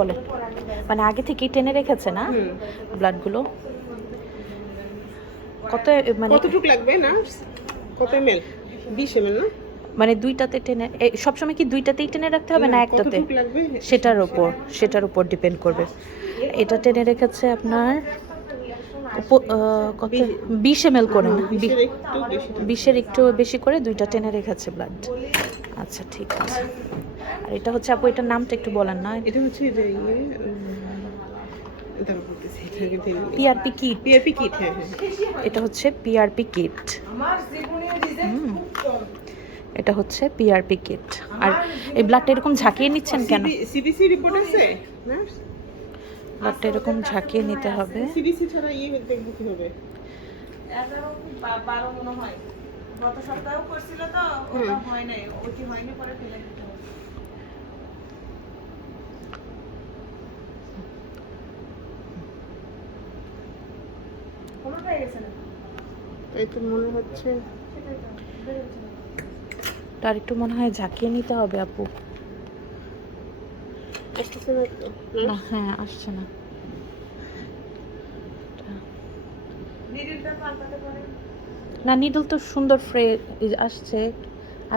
বলে মানে আগে থেকেই টেনে রেখেছে না ব্লাডগুলো। কত মানে কতটুকু লাগবে না? কত এমএল? 20 এমএল না? মানে দুইটাতে টেনে সবসময় কি দুইটাতেই টেনে রাখতে হবে না একটাতে? কতটুকু লাগবে সেটার উপর ডিপেন্ড করবে। এটা টেনে রেখেছে আপনার কত 20 ml করে না, 20-এর একটু বেশি করে দুইটা টেনে রেখেছে ব্লাড। আচ্ছা ঠিক আছে। আর এটা হচ্ছে আপু, এটার নামটা একটু বলেন না। এটা হচ্ছে যে পিআরপি কিট। পিআরপি কিট, হ্যাঁ হ্যাঁ। এটা হচ্ছে পিআরপি কিট। এটা হচ্ছে পিআরপি কিট। আর এই ব্লাডটা এরকম ঝাঁকিয়ে নিচ্ছেন কেন? সিবিসি রিপোর্ট আছে না? ব্লাডটা এরকম ঝাঁকিয়ে নিতে হবে। সিবিসি ছাড়া দেখব কি হবে? 11-12 মনে হয়। গত সপ্তাহেও করছিল তো, ওটা হয় নাই, ওটি হয়নি, পরে ফেলে দিতে হবে। কমন হয়ে গেছে না? তাই তো মনে হচ্ছে। সেটাই তো, বেড়ে গেছে না? আর একটু মনে হয় ঝাঁকিয়ে নিতে হবে আপু। আসতেছে না তো? না, হ্যাঁ আসছে না। নিডলটা পাল্টাতে পারেন। না, নিডল তো সুন্দর আসছে,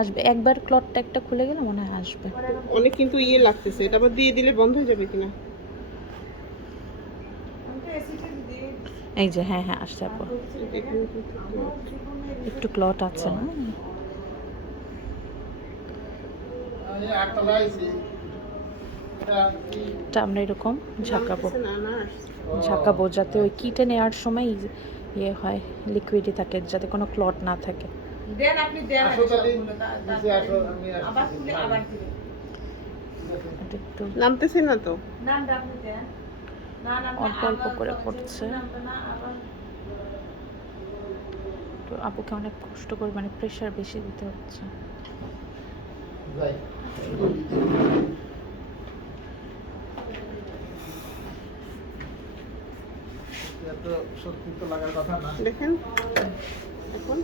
আসবে। একবার ক্লটটা একটা খুলে গেলে মনে হয় আসবে। অনেক কিন্তু লাগতেছে, এটা আবার দিয়ে দিলে বন্ধ হয়ে যাবে কিনা? আমি তো অ্যাসিডে দিয়ে এই যে হ্যাঁ হ্যাঁ আসছে আপু, একটু ক্লট আছে না? এটা আমরা এরকম ঝাঁকাবো যাতে ওই কিটে নেওয়ার সময় ইয়ে হয়, লিকুইডই থাকে, যাতে কোনো ক্লট না থাকে। দেন, আপনি দেন আবার খুলে আবার দিবেন। এটা একটু নামতেছে না তো? নামটা আপনি দেন। না না, অল্প অল্প করে পড়ছে। নামটা না আবার। তো আপুকে অনেক কষ্ট করে, মানে প্রেশার বেশি দিতে হচ্ছে। দেখেন এখন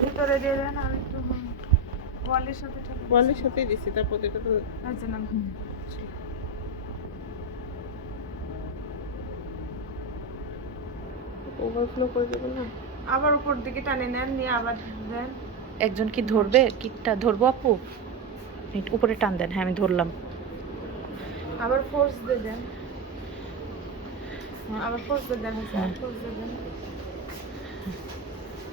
ভিতরে দিয়ে দেন, আর একটু ওয়ালের সাথে ওয়ালের সাথেই দিছি, তারপর এটা তো আচ্ছা নাম। ওভারফ্লো করে দেবেন না? আবার উপর দিকে টানে নেন, নিয়ে আবার দেন। একজন কি ধরবে? কিটটা ধরবো আপু? উপরে টান দেন। হ্যাঁ আমি ধরলাম। আবার ফোর্স দিয়ে দেন। হ্যাঁ, আবার ফোর্স দিয়ে দেন, ফোর্স দিয়ে দেন।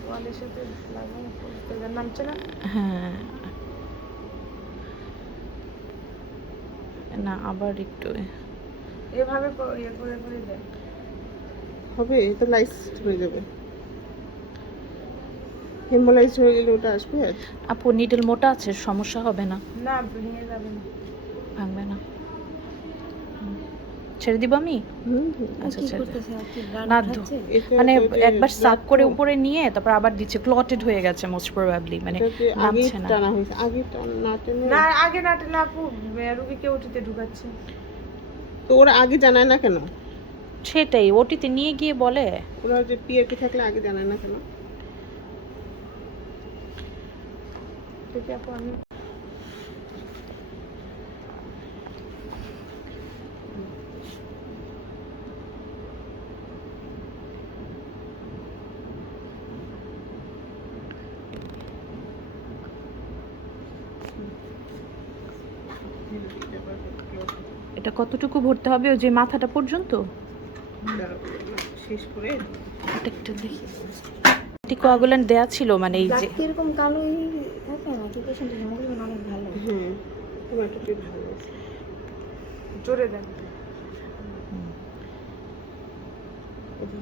ওয়ালের সাথে লাগানো, ফোর্স দিয়ে দেন। নামছে না? হ্যাঁ না, আবার একটু এভাবে ইয়ে করে করে দেন। হবে, এটা লাইস হয়ে যাবে। হেমোলাইজ হয়ে গেলে ওটা আসবে। আপু নিডল মোটা আছে, সমস্যা হবে না? না, ভেঙে যাবে না। ভাঙবে না? ছেড়ে দিব আমি? আচ্ছা ছেড়ে দে। না মানে একবার সাক করে উপরে নিয়ে তারপর আবার দিচ্ছে, ক্লটেড হয়ে গেছে মোস্ট প্রবাবলি, মানে নামছে না। টানা হয়েছে আগে, না টেনে না, আগে না টেনে আপু রুগীকে ওটিতে ঢুকাচ্ছে। তো ওরা আগে জানায় না কেন? সেটাই, ওটিতে নিয়ে গিয়ে বলে। ওরা যে পিআরপি থাকলে আগে জানায় না কেন? দেখি আপু, আমি এটা কতটুকু ভরতে হবে? ওই যে মাথাটা পর্যন্ত শেষ করে এটা একটু দেখি। অ্যান্টিকোয়াগুলেন্ট দেয়া ছিল, মানে এই যে এরকম কালোই থাকে না, কি পেশেন্টের হেমোগ্লোবিন অনেক ভালো। তোমার একটু ভালো আছে। জোরে দেন।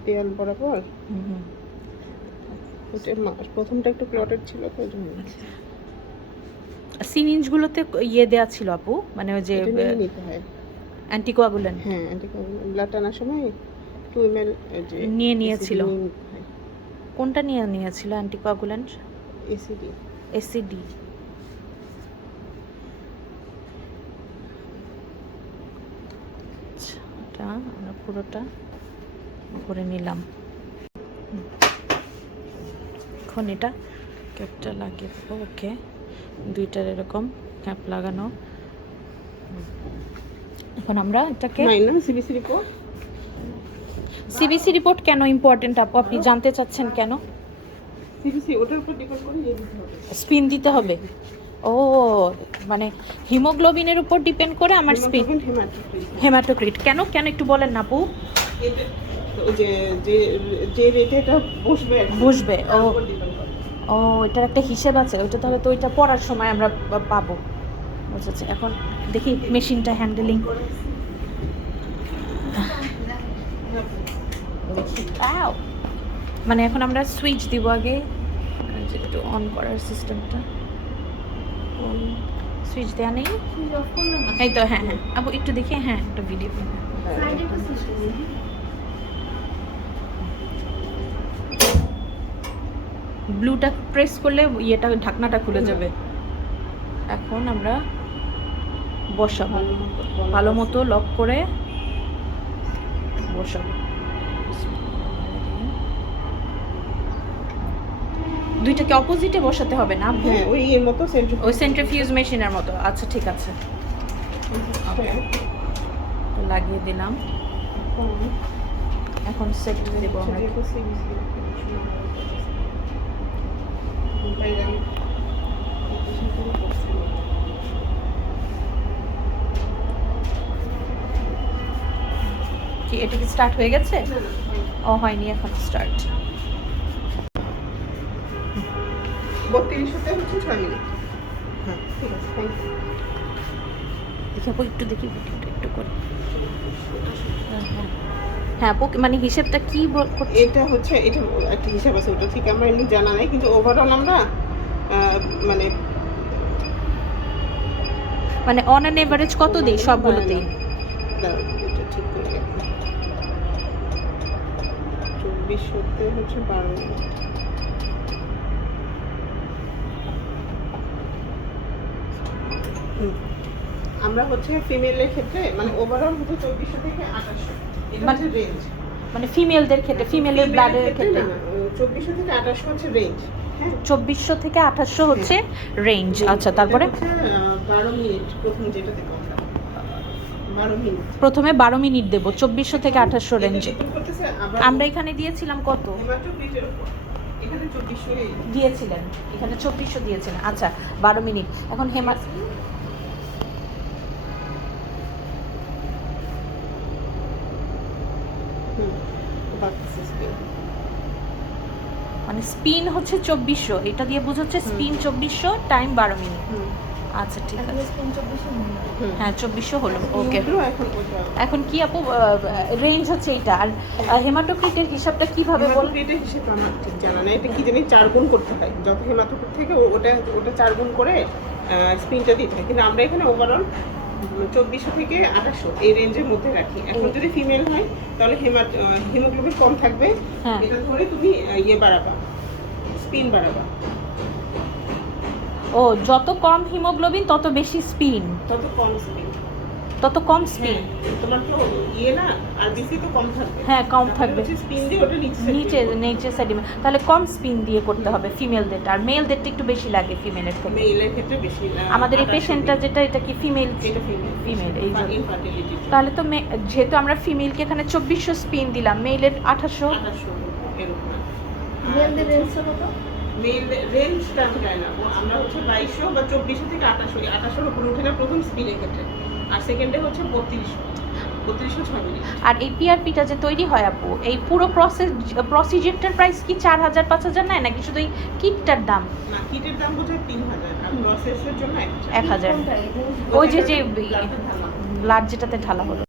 দেয়াল বরাবর প্রথমটা একটু ক্লটেড ছিল তো, ওই জন্য। সিরিঞ্জগুলোতে ইয়ে দেয়া ছিল আপু, মানে ওই যে নিতে হয় অ্যান্টিকোয়াগুলেন্ট। হ্যাঁ, ব্লাড টানার সময় 2 ml নিয়ে নিয়েছিল। কোনটা নিয়ে নিয়েছিল অ্যান্টিকোয়াগুলেন্ট? এসিডি। এসিডি। এটা আমরা পুরোটা ভরে নিলাম। এখন এটা ক্যাপটা লাগিয়ে দেবো। ওকে, দুইটার এরকম ক্যাপ লাগানো। এখন আমরা এটাকে নাই না সিবিসি রিপোর্ট। সিবিসি রিপোর্ট কেন ইম্পর্টেন্ট আপু, আপনি জানতে চাচ্ছেন কেন? সিবিসি ওটার উপর ডিপেন্ড করে ইয়ে দিতে হবে। স্পিন দিতে হবে। ও মানে হিমোগ্লোবিনের উপর ডিপেন্ড করে আমার স্পিন। হেমাটোক্রিট কেন কেন একটু বলেন না আপু। এটা ওই যে যে যে রেটে এটা বসবে আর কি, বসবে, তার ও। উপর depend করে। ও এটার একটা হিসেব আছে, ওইটা তাহলে তো ওইটা পড়ার সময় আমরা পাবো। বুঝেছি। এখন দেখি মেশিনটা হ্যান্ডেলিং দেখি। আও! মানে এখন আমরা সুইচ দিব আগে, মানে যে একটু অন করার সিস্টেমটা। সুইচ দেওয়া নেই এই তো। হ্যাঁ হ্যাঁ আপু একটু দেখি, হ্যাঁ একটা ভিডিও। ব্লুটা প্রেস করলে ইয়েটা ঢাকনাটা খুলে যাবে। এখন আমরা বসাবো, ভালো মতো লক করে বসাবো। দুইটাকে অপোজিটে বসাতে হবে না? হ্যাঁ ওই এর মতো সেন্ট্রিফিউজ। ওই সেন্ট্রিফিউজ মেশিনের মতো। আচ্ছা ঠিক আছে, তো লাগিয়ে দিলাম। এখন সেট দেবো আমরা। কি এটা কি স্টার্ট হয়ে গেছে? ও হয়নি এখন স্টার্ট। 32 হতে হচ্ছে 6 মিনিট। হ্যাঁ ঠিক আছে, থ্যাংক ইউ। দেখি আপু একটু দেখি ভিডিওটা একটু করে। হ্যাঁ আপু মানে হিসেবটা কি করছে? এটা হচ্ছে এটা একটা হিসাব আছে, ওটা ঠিক আমার এমনি জানা নাই, কিন্তু ওভারঅল আমরা মানে মানে অন অ্যান এভারেজ কত দিই সবগুলোতেই? দাঁড়াও, এটা ঠিক করে 24 হতে হচ্ছে 12 মিনিট। আমরা হচ্ছে ফিমেলের ক্ষেত্রে মানে ওভারঅল হচ্ছে 2400 থেকে 2800, এটা হচ্ছে রেঞ্জ। মানে ফিমেলদের ক্ষেত্রে, ফিমেলের ব্লাডের ক্ষেত্রে 2400 থেকে 2800 হচ্ছে রেঞ্জ। হ্যাঁ 2400 থেকে 2800 হচ্ছে রেঞ্জ। আচ্ছা তারপরে 12 মিনিট প্রথম যেটা দেখো আমরা 12 মিনিট প্রথমে 12 মিনিট দেব 2400 থেকে 2800 রেঞ্জে। এটা করতেছে আবার আমরা এখানে দিয়েছিলাম কত? হেমাটোক্রিটের উপর এখানে 2400 দিয়েছিলেন, এখানে 2400 দিয়েছিলেন। আচ্ছা 12 মিনিট। এখন বাড়তেছে স্পিড। মানে স্পিন হচ্ছে 2400, এটা দিয়ে বোঝাচ্ছে স্পিন 2400 টাইম 12 মিনিট। আচ্ছা ঠিক আছে, হ্যাঁ 2400 হলো। ওকে এখন ওটা এখন কি আপু রেঞ্জ হচ্ছে এইটা। আর হেমাটোক্রিটের হিসাবটা কিভাবে বল? হেমাটোক্রিটের হিসেব আমার ঠিক জানা নেই, এটা কি জানি 4 গুণ করতে হয়, যত হেমাটোক্রিট থেকে ওটা 4 গুণ করে স্পিনটা দিতে হয়, কিন্তু আমরা এখানে ওভারঅল 2400 থেকে 2800 এই রেঞ্জের মধ্যে রাখি। এখন যদি ফিমেল হয় তাহলে হিমোগ্লোবিন কম থাকবে, হ্যাঁ। এটা ধরে তুমি ইয়ে বাড়াবা, স্পিন বাড়াবা। ও যত কম হিমোগ্লোবিন তত বেশি স্পিন, তত কম স্পিন। তত কম স্পিন। তোমার তো ইয়ে না আরবিসি তো কম থাকবে। হ্যাঁ কম থাকবে, স্পিন দিয়ে ওটা নিচে নিচে সেডিমেন্ট। তাহলে কম স্পিন দিয়ে করতে হবে ফিমেলদেরটা, আর মেলদেরটা একটু বেশি লাগে ফিমেলের থেকে। মেলের ক্ষেত্রে বেশি আমাদের এই পেশেন্টটা যেটা, এটা কি ফিমেল? এটা ফিমেল। ফিমেল, এই জন্য। ইনফার্টিলিটি তাহলে তো যেহেতু আমরা ফিমেলকে এখানে 2400 স্পিন দিলাম, মেলের 2800। 2800 এরকম। মেলদের রেঞ্জ কত? মেল রেঞ্জটা যায় না, আমরা হচ্ছে 2200 বা 2400 থেকে 2800, 2800 উপরে উঠে না প্রথম স্পিনের ক্ষেত্রে, আর সেকেন্ডে হচ্ছে 3200 6 মিনিট। আর এই পিআরপিটা যে তৈরি হয় আপু, এই পুরো প্রসিজারটার প্রাইস কি 4000 5000 নেয় নাকি শুধু এই কিটটার দাম? না কিটের দাম বোঝায় 3000, আর প্রসেসের জন্য 1000। ওই যে যে ব্লাড যেটাতে ঢালা হলো,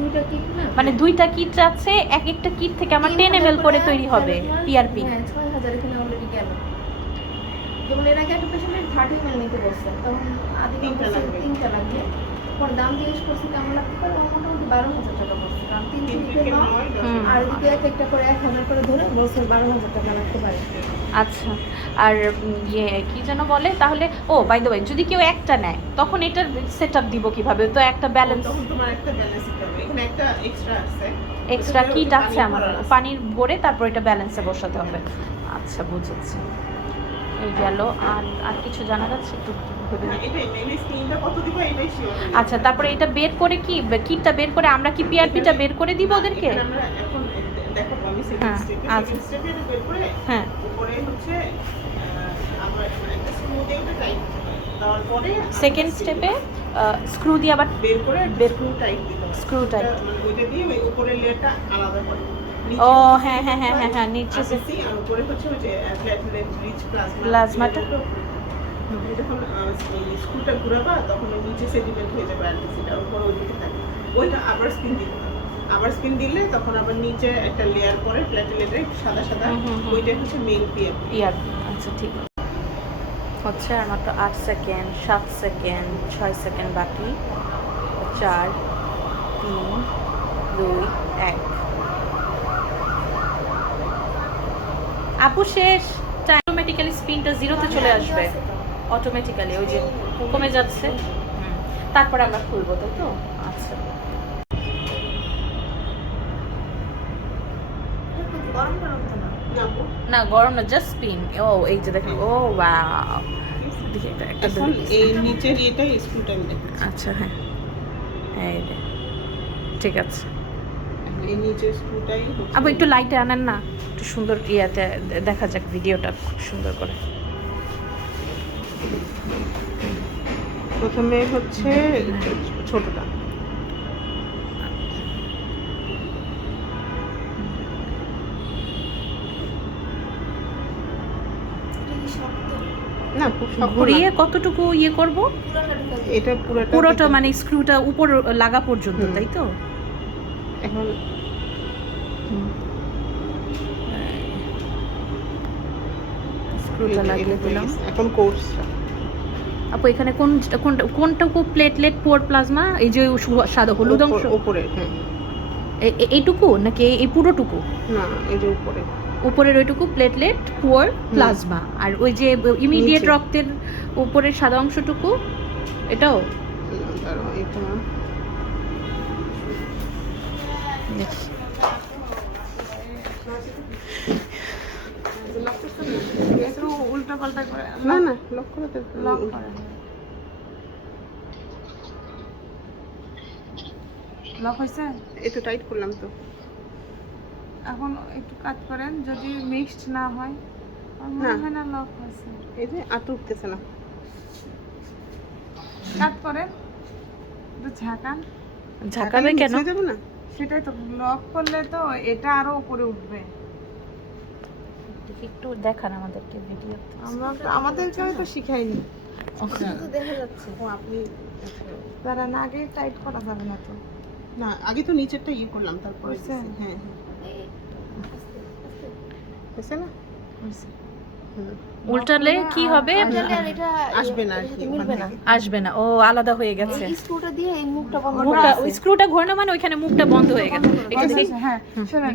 দুইটা কিট না, মানে দুইটা কিট আছে, এক একটা কিট থেকে আমার 10 ml করে তৈরি হবে পিআরপি। হ্যাঁ 6000 এখানে অলরেডি গেল। যেমন এর আগে একটা পেশেন্টের 30 ml নিতে বলছে, তখন আদি তিনটা লাগবে। পরে দাম জিজ্ঞেস করছি কেমন লাগতে পারে, ও মোটামুটি 12000 টাকা পড়ছে, কারণ 3 থেকে 9 আর এদিকে একটা করে 1000 করে ধরে বছর 12000 টাকা লাগতে পারে। আচ্ছা আর ইয়ে কি যেন বলে তাহলে, ও বাই দ্য ওয়ে যদি কেউ একটা নেয় তখন এটার সেটআপ দিব কিভাবে? তো একটা ব্যালেন্স, তখন তোমার একটা ব্যালেন্স হবে, এখানে একটা এক্সট্রা আছে, এক্সট্রা কিট আছে আমার, পানির ভরে তারপর এটা ব্যালেন্সে বসাতে হবে। আচ্ছা বুঝেছি। এই গেল। আর কিছু জানা যাচ্ছে একটু? ভেবে হ্যাঁ, এটাই মেবি স্পিনটা কত দিব এটাই শিওর। আচ্ছা, তারপরে এটা বের করে কি কিটটা বের করে আমরা কি পিআরপিটা বের করে দিব ওদেরকে? আমরা এখন দেখো আমি সেকেন্ড হ্যাঁ, স্টেপে আচ্ছা। সেকেন্ড স্টেপে এটা বের করে হ্যাঁ উপরে হচ্ছে আমরা একটা স্ক্রু দিয়ে ওটা টাইট দেওয়ার পরে সেকেন্ড স্টেপে স্ক্রু দিয়ে আবার বের করে বের স্ক্রু টাইট দিতে হবে। Screw tight. মানে ওইটা দিয়ে ওই উপরের লেয়ারটা আলাদা করে ও হ্যাঁ হ্যাঁ হ্যাঁ হ্যাঁ হ্যাঁ নিচে আর উপরে হচ্ছে ওই যে প্ল্যাটিনাম রিচ প্লাজমাটা। যখন স্ক্রুটা ঘুরাবা তখন ওই নিচে সেডিমেন্ট হয়ে যাবে আরবিসিটা উপরে ওইদিকে থাকে, ওইটা আবার স্পিন দিতে হবে। আবার স্পিন দিলে তখন আবার নিচে একটা লেয়ার পরে প্ল্যাটিনেটে সাদা সাদা, ওইটা হচ্ছে মেইন পিআরপি। আচ্ছা ঠিক হচ্ছে আর মাত্র 8 সেকেন্ড, 7 সেকেন্ড, 6 সেকেন্ড বাকি। 4 3 2 1। আপু শেষ। অটোমেটিক্যালি স্পিনটা জিরোতে চলে আসবে অটোমেটিক্যালি, ওই যে কমে যাচ্ছে। তারপরে আমরা খুলবো, তাই তো? আচ্ছা গরম গরম তো না। না গরম না, জাস্ট স্পিন। ও এই যে দেখেন, ও ওয়াও, দেখি এটা একটা এখন এই নিচের এটাই স্ক্রুটা আমি দেখি। আচ্ছা হ্যাঁ এই যে, ঠিক আছে। এই নিচের স্ক্রুটাই আপু একটু লাইটে আনেন না, একটু সুন্দর ইয়াতে দেখা যাক ভিডিওটা খুব সুন্দর করে। প্রথমে হচ্ছে ছোটটা, এটা কি শক্ত? না খুব শক্ত না। ঘুরিয়ে কতটুকু ইয়ে করব? পুরাটা ঢুকাতে হবে। এটা পুরোটা মানে স্ক্রুটা উপর লাগা পর্যন্ত, তাই তো? এখন স্ক্রুটা লাগিয়ে দিলাম। এখন কোর্সটা আপু এখানে কোনটুকু প্লেটলেট পোর প্লাজমা? এই যে সাদা হলুদ অংশ উপরে, হ্যাঁ এইটুকু নাকি এই পুরোটুকু? না এই যে উপরে, উপরের ওইটুকু প্লেটলেট পুয়ার প্লাজমা, আর ওই যে ইমিডিয়েট নিচে। রক্তের উপরের সাদা অংশটুকু এটাও? দাঁড়াও এটা উল্টা পাল্টা করে না না লক করতে লক করে। লক হয়েছে? একটু টাইট করলাম তো। এখন একটু কাজ করেন, যদি মিক্সড না হয়। আমার মনে হয় না লক হয়েছে। এই যে আটু উঠতেছে না। কাজ করেন, একটু ঝাঁকান। ঝাঁকাবে কেন? হয়ে যাবে না? সেটাই তো, লক করলে তো এটা আরো উপরে উঠবে। একটু দেখান আমাদেরকে ভিডিও। আমাদেরকে তো শিখাইনি। দেখা যাচ্ছে। ও আপনি তারা না আগে টাইট করা যাবে না তো। না আগে তো নিচেরটা ইয়ে করলাম তারপরে হয়েছে? হ্যাঁ হ্যাঁ হয়েছে না? উল্টালে কি হবে? আসবে না আর কি, মিলবে না। আসবে না, ও আলাদা হয়ে গেছে। এই স্ক্রুটা দিয়ে এই মুখটা বন্ধ মুখটা ওই স্ক্রুটা ঘোরানো মানে ওইখানে মুখটা বন্ধ হয়ে গেছে। এখানে হ্যাঁ শুনেন,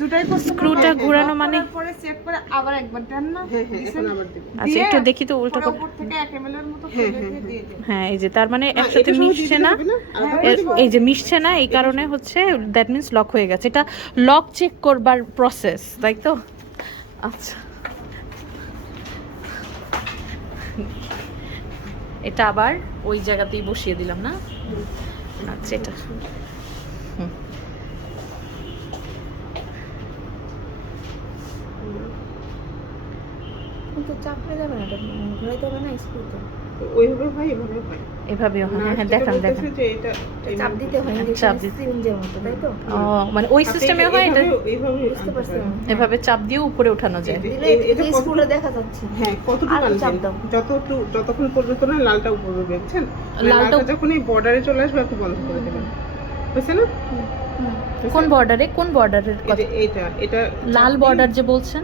দুটাই করতে স্ক্রুটা ঘোরানো মানে পরে চেক করে আবার একবার দেন না। হ্যাঁ হ্যাঁ এখন আবার দেব। আচ্ছা একটু দেখি তো উল্টা করে। উপর থেকে 1 ml এর মতো ফেলে দিয়ে দেন। হ্যাঁ এই যে তার মানে একসাথে এটা সহ দিয়ে মিশছে দিতে না। হবে না? আলাদা করে এর- দেব? এই যে মিশছে না, এই কারণে হচ্ছে দ্যাট মিন্স লক হয়ে গেছে। এটা লক চেক করবার প্রসেস, তাই তো? আচ্ছা এটা আবার ওই জায়গাতেই বসিয়ে দিলাম না? আচ্ছা এটা কিন্তু চাপড়ে যাবে না, এটা ঘুরাইতে হবে না স্ক্রুতে। ওইভাবে হয় এভাবে হয়। এভাবেও হয়। না, হ্যাঁ যেটা দেখান বলতেছে দেখান। যে এটা চাপ দিতে হয় চাপ ইনজেকশন দিতে- সিরিঞ্জের মতো, তাই তো? ও মানে ওই সিস্টেমে হয় এটা? এইভাবে বুঝতে পারছি আমি। এভাবে চাপ দিয়ে উপরে উঠানো যায়। দিলে এটা এই কতটুকু- স্ক্রুটা দেখা যাচ্ছে। হ্যাঁ কতটুকু আর চাপ আনবেন দাও। যতক্ষণ পর্যন্ত না লালটা উপরে উঠবে, বুঝছেন? লালটা লালটা যখন এই বর্ডারে চলে আসবে আপনি বন্ধ করে দেবেন, বুঝছেন না? কোন বর্ডারে? কোন বর্ডারের এই কথা? যে এটা লাল বর্ডার যে বলছেন?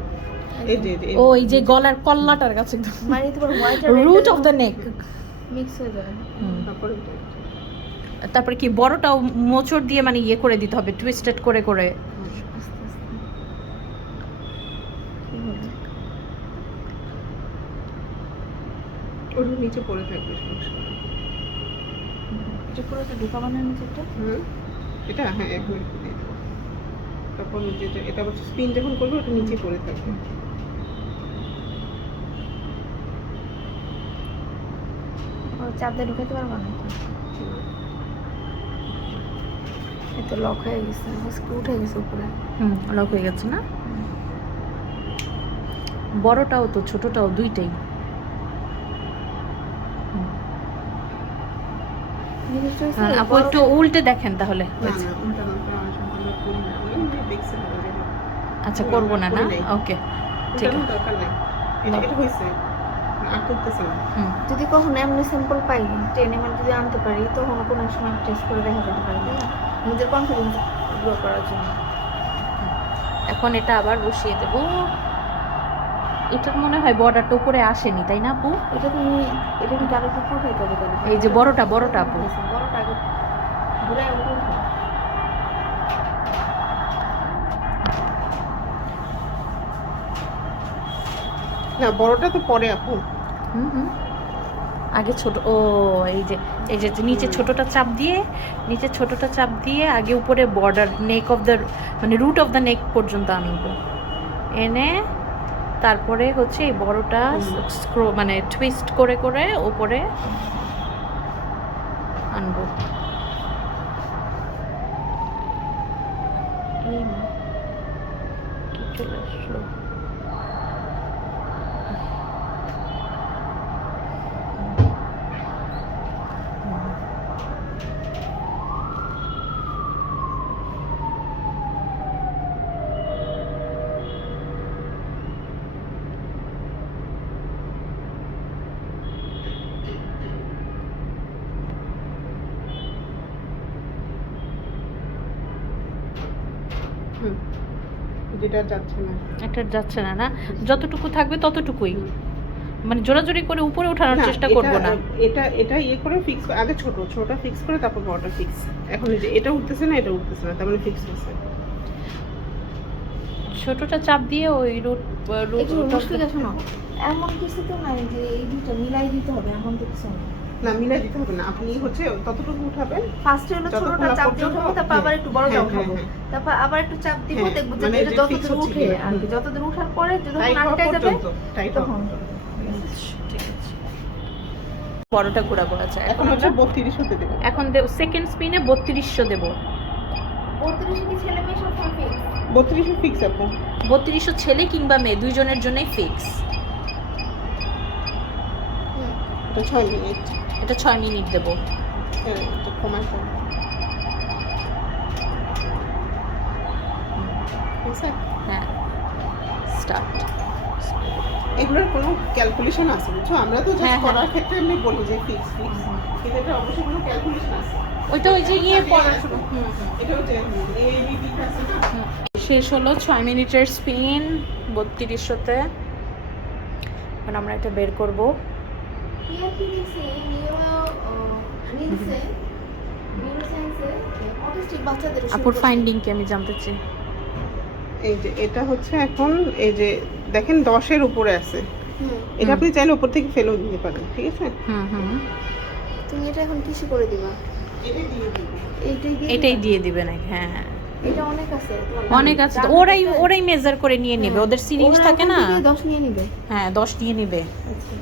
এই যে এই- ও এই যে গলার কল্লাটার কাছে একদম মানে তোমার white root of the neck. Mix হয়ে যাবে। তারপরে তারপরে কি বড়টাও মোচড় দিয়ে মানে ইয়ে করে দিতে হবে, টুইস্টেড করে করে? আস্তে আস্তে কি হবে? ওটা নিচে পড়ে থাকবে সমস্যা নেই। এটা পুরোটা ঢোকাবো না নিচেরটা? এটা হ্যাঁ এখন একটু দিয়ে দেবো। তারপর নিচে এটা আবার স্পিন যখন করবে ওটা নিচে পড়ে থাকবে। চাপ দিয়ে ঢুকাতে পারবো না। এত লক হয়ে গেছে, আজকে উঠে গেছে উপরে। লক হয়ে গেছে না? বড়টাও তো ছোটটাও দুইটাই। জিনিসটা হচ্ছে হ্যাঁ, আপু একটু উল্টে দেখেন তাহলে। না না উল্টা না, সম্পূর্ণ করি না আমি, দেখছি না যে আচ্ছা, করবো না না? ওকে, ঠিক উল্টানোর আছে। দরকার নাই। এটা হয়েছে আর করতেছে না। যদি কখনো এমনি স্যাম্পল পাই, 10 ml যদি আনতে পারি, তখন কোনো এক সময় টেস্ট করে দেখা যেতে পারে, তাই না? নিজের কনফিডেন্স গ্রো করার জন্য। এখন এটা আবার বসিয়ে দেবো। এটার মনে হয় বর্ডারটা উপরে আসেনি, তাই না আপু? এটা কিন্তু আগে একটু উঠাইতে হবে তাহলে। এই যে বড়টা আপু। বড়টা আগে ঘুরে উঠে। না বড়টা তো পরে আপু। আগে ছোট, ও এই যে নিচে ছোটটা চাপ দিয়ে আগে উপরে বর্ডার নেক অফ দ্য, মানে রুট অফ দ্য নেক পর্যন্ত আনবো, এনে তারপরে হচ্ছে এই বড়টা মানে টুইস্ট করে করে উপরে আনবো। এই না, কি চলে আসলো? যেটা যাচ্ছে না, এটা যাচ্ছে না না, যতটুকু থাকবে ততটুকুই, মানে জোরাজোরি করে উপরে ওঠানোর চেষ্টা করব না। এটা ইয়ে করে ফিক্স, আগে ছোটটা ফিক্স করে তারপর বড়টা ফিক্স। এখন এই যে এটা উঠতেছে না, তার মানে ফিক্স হচ্ছে। ছোটটা চাপ দিয়ে ওই একটু মুশকিল আছে না, এমন কিছু তো নাই যে এই দুটো মিলাই দিতে হবে, এমন তো কিছু না। না মিলাই দিতে হবে না, আপনি হচ্ছে ততটুকু উঠাবেন। ফার্স্টে হলো ছোটটা চাপ দিয়ে উঠাবো, তারপর আবার একটু বড়টা উঠাবো, তারপর আবার একটু চাপ দিব, দেখবো যে এটা যতদূর উঠে আর কি, যতদূর উঠার পরে যখন আটকে যাবে তখন ঠিক আছে। বড়টা ঘোরাবো। আচ্ছা, এখন হচ্ছে 32 হতে দেব। এখন সেকেন্ড স্পিনে 3200 দেব। 32 কি ছেলে মেয়ে সব ফিক্স? 32 ফিক্স আপু। 3200 ছেলে কিংবা মেয়ে দুইজনের জন্যই ফিক্স। এটা 6 মিনিট। এটা 6 মিনিট দেব। হ্যাঁ, এটা কমাই দাও। হ্যাঁ, স্টার্ট। এগুলোর কোনো ক্যালকুলেশন আছে বুঝছো? আমরা তো জাস্ট করার ক্ষেত্রে এমনি বলি যে ফিক্স, কিন্তু এটা অবশ্যই কোনো ক্যালকুলেশন আছে। ওইটা ওই যে পড়াশোনা। এটা হচ্ছে ABB আছে না। শেষ হলো 6 মিনিটের স্পিন 3200-তে। এখন আমরা এটা বের করব। আপুর ফাইন্ডিং কি আমি জানতে চাই। এই যে এটা হচ্ছে এখন এই যে দেখেন 10-এর উপরে আছে, এটা আপনি চাইলে উপর থেকে ফেলেও দিতে পারেন, ঠিক আছে? তুমি এটা এখন কিছু করে দিবা, এটাই দিয়ে দিবে না? হ্যাঁ, এটা অনেক আছে, অনেক আছে তো, ওরাই মেজার করে নিয়ে নেবে, ওদের সিরিঞ্জ থাকে না। 10 নিয়ে নেবে। হ্যাঁ, 10 নিয়ে নেবে। আচ্ছা,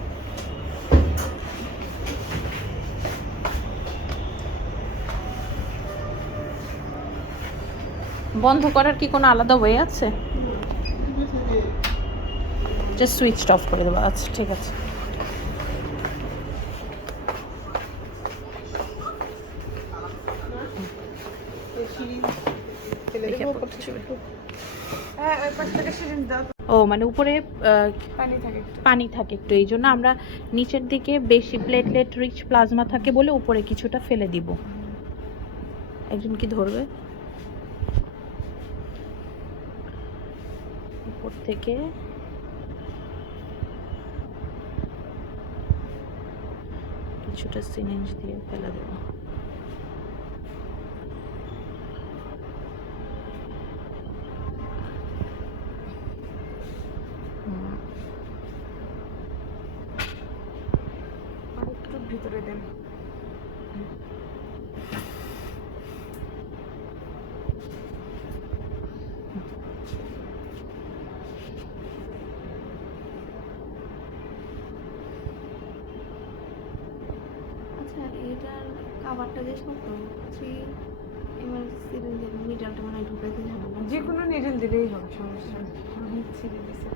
বন্ধ করার কি কোনো আলাদা ওয়ে আছে? জাস্ট সুইচ অফ করে দেবো। আচ্ছা, ঠিক আছে। ও মানে উপরে পানি থাকে একটু, এই জন্য আমরা নিচের দিকে বেশি প্লেটলেট রিচ প্লাজমা থাকে বলে উপরে কিছুটা ফেলে দিব। একজন কি ধরবে উপর থেকে? কিছুটা সিরিঞ্জ দিয়ে ফেলে দেবো। ভিতরে দেন। খাবারটা যে কত 3 ml সিরিঞ্জের মিডলটা মানে ঢুকাইতে যাবে না যে কোনো নিডল দিলেই হবে, সমস্যা নেই। আমি ছিঁড়ে দিছি।